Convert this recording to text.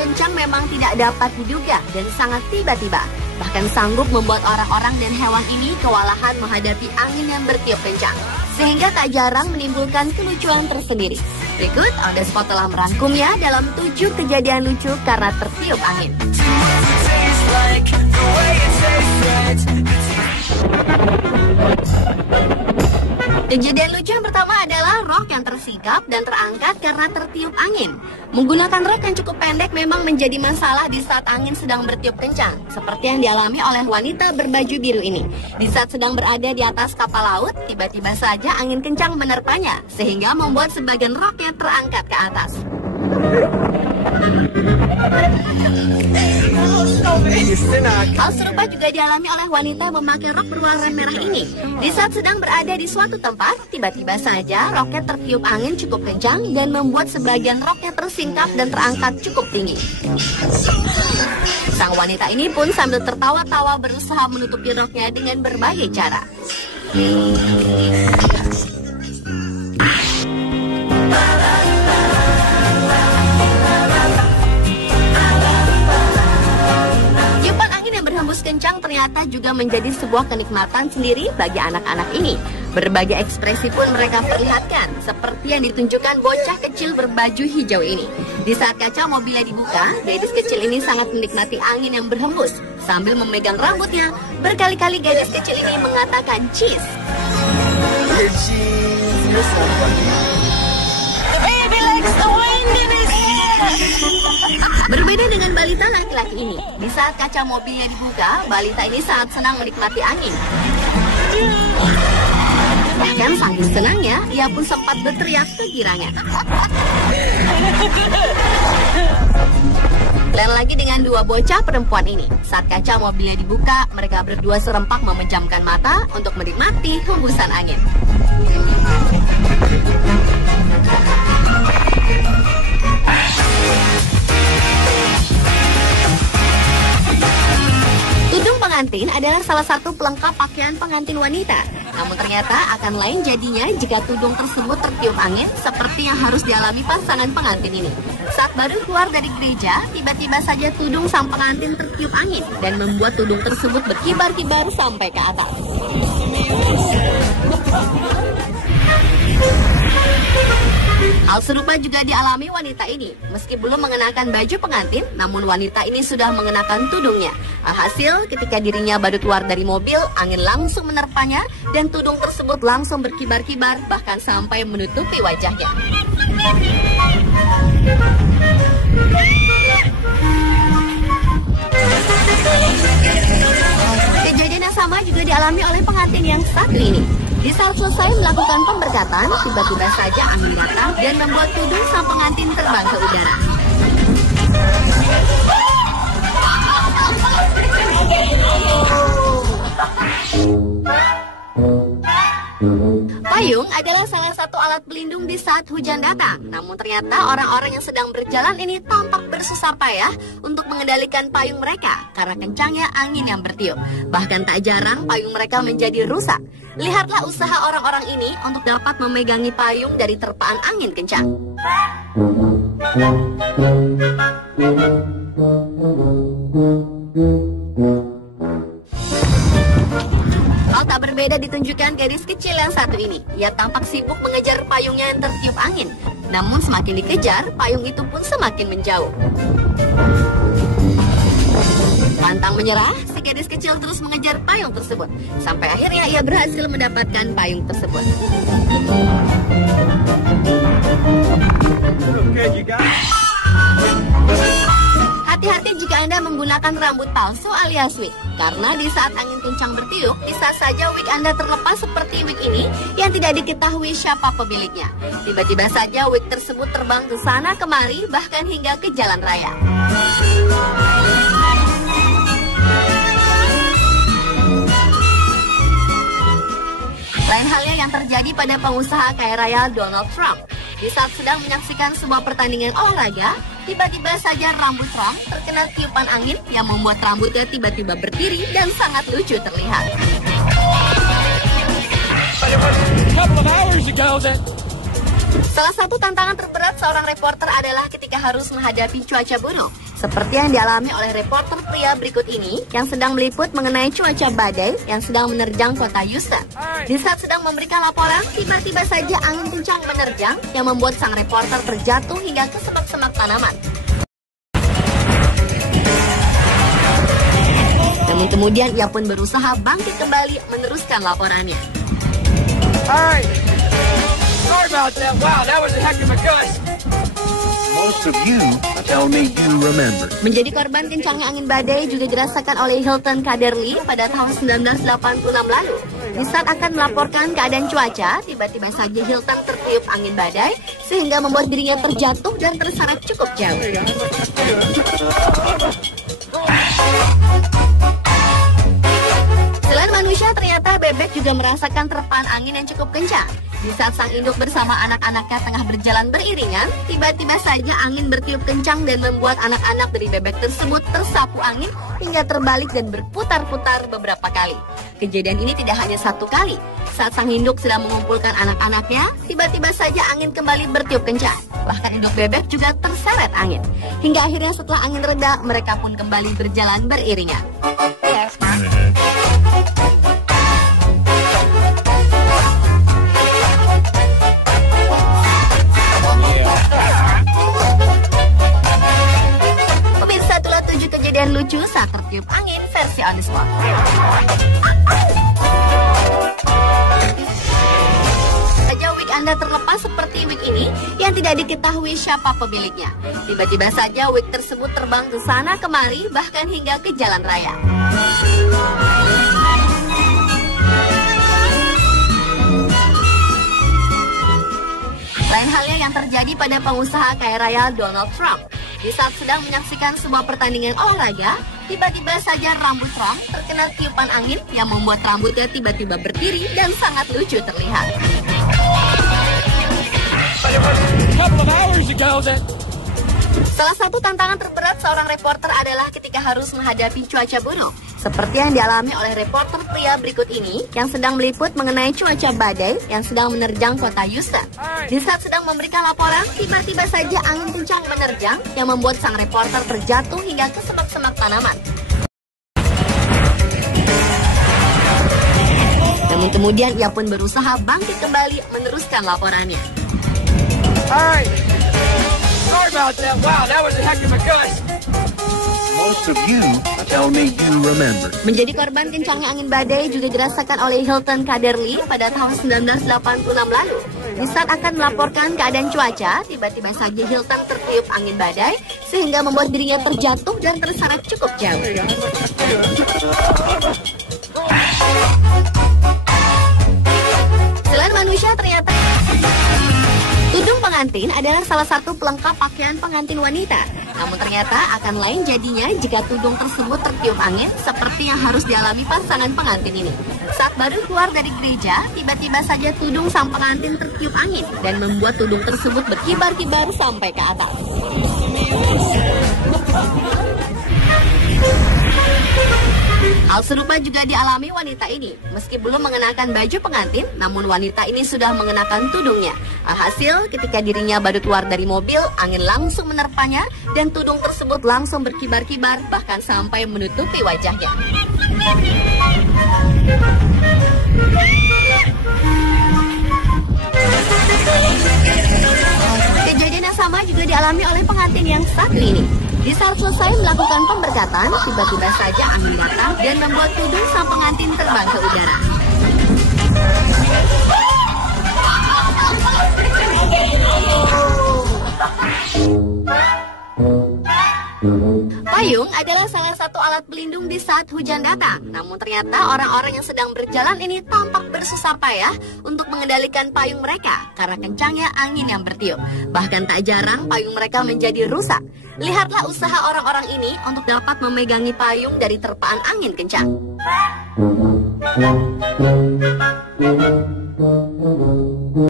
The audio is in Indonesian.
kencang memang tidak dapat diduga dan sangat tiba-tiba. Bahkan sanggup membuat orang-orang dan hewan ini kewalahan menghadapi angin yang bertiup kencang. Sehingga tak jarang menimbulkan kelucuan tersendiri. Berikut On The Spot telah merangkumnya dalam 7 kejadian lucu karena tertiup angin. Kejadian lucu yang pertama adalah rok yang tersingkap dan terangkat karena tertiup angin. Menggunakan rok yang cukup pendek memang menjadi masalah di saat angin sedang bertiup kencang, seperti yang dialami oleh wanita berbaju biru ini. Di saat sedang berada di atas kapal laut, tiba-tiba saja angin kencang menerpanya, sehingga membuat sebagian roknya terangkat ke atas. Hal serupa juga dialami oleh wanita memakai rok berwarna merah ini. Di saat sedang berada di suatu tempat, tiba-tiba saja roknya tertiup angin cukup kencang dan membuat sebagian roknya tersingkap dan terangkat cukup tinggi. Sang wanita ini pun sambil tertawa-tawa berusaha menutupi roknya dengan berbagai cara. Berhembus kencang ternyata juga menjadi sebuah kenikmatan sendiri bagi anak-anak ini. Berbagai ekspresi pun mereka perlihatkan, seperti yang ditunjukkan bocah kecil berbaju hijau ini. Di saat kaca mobilnya dibuka, gadis kecil ini sangat menikmati angin yang berhembus. Sambil memegang rambutnya, berkali-kali gadis kecil ini mengatakan cheese. Baby likes the wind in his hair. Berbeda dengan balita laki-laki ini, di saat kaca mobilnya dibuka, balita ini sangat senang menikmati angin. Bahkan saking senangnya, ia pun sempat berteriak kegirangan. Lain lagi dengan dua bocah perempuan ini. Saat kaca mobilnya dibuka, mereka berdua serempak memejamkan mata untuk menikmati hembusan angin. Tudung pengantin adalah salah satu pelengkap pakaian pengantin wanita. Namun ternyata akan lain jadinya jika tudung tersebut tertiup angin seperti yang harus dialami pasangan pengantin ini. Saat baru keluar dari gereja, tiba-tiba saja tudung sang pengantin tertiup angin dan membuat tudung tersebut berkibar-kibar sampai ke atas. Hal serupa juga dialami wanita ini. Meski belum mengenakan baju pengantin, namun wanita ini sudah mengenakan tudungnya. Alhasil, ketika dirinya baru keluar dari mobil, angin langsung menerpanya dan tudung tersebut langsung berkibar-kibar bahkan sampai menutupi wajahnya. Kejadian yang sama juga dialami oleh pengantin yang satu ini. Di saat selesai melakukan pemberkatan, tiba-tiba saja angin datang dan membuat tudung sang pengantin terbang ke udara. Payung adalah salah satu alat pelindung di saat hujan datang. Namun ternyata orang-orang yang sedang berjalan ini tampak bersusah payah untuk mengendalikan payung mereka karena kencangnya angin yang bertiup. Bahkan tak jarang payung mereka menjadi rusak. Lihatlah usaha orang-orang ini untuk dapat memegangi payung dari terpaan angin kencang. Hal tak berbeda ditunjukkan gadis kecil yang satu ini. Ia tampak sibuk mengejar payungnya yang tertiup angin. Namun semakin dikejar, payung itu pun semakin menjauh. Pantang menyerah, si gadis kecil terus mengejar payung tersebut. Sampai akhirnya ia berhasil mendapatkan payung tersebut. Hati-hati jika Anda menggunakan rambut palsu alias wig. Karena di saat angin kencang bertiup, bisa saja wig Anda terlepas seperti wig ini yang tidak diketahui siapa pemiliknya. Tiba-tiba saja wig tersebut terbang ke sana kemari, bahkan hingga ke jalan raya. Lain halnya yang terjadi pada pengusaha kaya raya Donald Trump. Di saat sedang menyaksikan sebuah pertandingan olahraga, tiba-tiba saja rambut Trump terkena tiupan angin yang membuat rambutnya tiba-tiba berdiri dan sangat lucu terlihat. Salah satu tantangan terberat seorang reporter adalah ketika harus menghadapi cuaca buruk. Seperti yang dialami oleh reporter pria berikut ini yang sedang meliput mengenai cuaca badai yang sedang menerjang kota Houston. Di saat sedang memberikan laporan, tiba-tiba saja angin kencang menerjang yang membuat sang reporter terjatuh hingga ke semak-semak tanaman. Namun kemudian ia pun berusaha bangkit kembali meneruskan laporannya. Alright. Sorry about that. Wow, that was a heck of a gust. Most of you tell me you remember. Menjadi korban kencangnya angin badai juga dirasakan oleh Hilton Kaderli pada tahun 1986 lalu. Di saat akan melaporkan keadaan cuaca, tiba-tiba saja Hilton tertiup angin badai sehingga membuat dirinya terjatuh dan terseret cukup jauh. Selain manusia, ternyata bebek juga merasakan terpaan angin yang cukup kencang. Di saat sang induk bersama anak-anaknya tengah berjalan beriringan, tiba-tiba saja angin bertiup kencang dan membuat anak-anak dari bebek tersebut tersapu angin hingga terbalik dan berputar-putar beberapa kali. Kejadian ini tidak hanya satu kali. Saat sang induk sedang mengumpulkan anak-anaknya, tiba-tiba saja angin kembali bertiup kencang. Bahkan induk bebek juga terseret angin. Hingga akhirnya setelah angin reda, mereka pun kembali berjalan beriringan. Kejadian lucu saat tertiup angin versi on the spot. Saja wig Anda terlepas seperti wig ini yang tidak diketahui siapa pemiliknya. Tiba-tiba saja wig tersebut terbang ke sana kemari bahkan hingga ke jalan raya. Lain halnya yang terjadi pada pengusaha kaya raya Donald Trump. Di saat sedang menyaksikan sebuah pertandingan olahraga, tiba-tiba saja rambut Trump terkena tiupan angin yang membuat rambutnya tiba-tiba berdiri dan sangat lucu terlihat. Salah satu tantangan terberat seorang reporter adalah ketika harus menghadapi cuaca buruk. Seperti yang dialami oleh reporter pria berikut ini yang sedang meliput mengenai cuaca badai yang sedang menerjang kota Houston. Di saat sedang memberikan laporan, tiba-tiba saja angin kencang menerjang yang membuat sang reporter terjatuh hingga ke semak-semak tanaman. Namun kemudian ia pun berusaha bangkit kembali meneruskan laporannya. Alright. Sorry about that. Wow, that was a heck of a gust. Most of you tell me you remember. Menjadi korban kencangnya angin badai juga dirasakan oleh Hilton Kaderli pada tahun 1986 lalu. Di saat akan melaporkan keadaan cuaca, tiba-tiba saja Hilton tertiup angin badai sehingga membuat dirinya terjatuh dan terseret cukup jauh. Selain manusia, ternyata tudung pengantin adalah salah satu pelengkap pakaian pengantin wanita. Namun ternyata akan lain jadinya jika tudung tersebut tertiup angin seperti yang harus dialami pasangan pengantin ini. Saat baru keluar dari gereja, tiba-tiba saja tudung sang pengantin tertiup angin dan membuat tudung tersebut berkibar-kibar sampai ke atas. Hal serupa juga dialami wanita ini. Meski belum mengenakan baju pengantin, namun wanita ini sudah mengenakan tudungnya. Alhasil, ketika dirinya baru keluar dari mobil, angin langsung menerpanya dan tudung tersebut langsung berkibar-kibar bahkan sampai menutupi wajahnya. Kejadian yang sama juga dialami oleh pengantin yang satu ini. Di saat selesai melakukan pemberkatan, tiba-tiba saja angin datang dan membuat tudung sang pengantin terbang ke udara. Payung adalah salah satu alat pelindung di saat hujan datang. Namun ternyata orang-orang yang sedang berjalan ini tampak bersusah payah untuk mengendalikan payung mereka karena kencangnya angin yang bertiup. Bahkan tak jarang payung mereka menjadi rusak. Lihatlah usaha orang-orang ini untuk dapat memegangi payung dari terpaan angin kencang.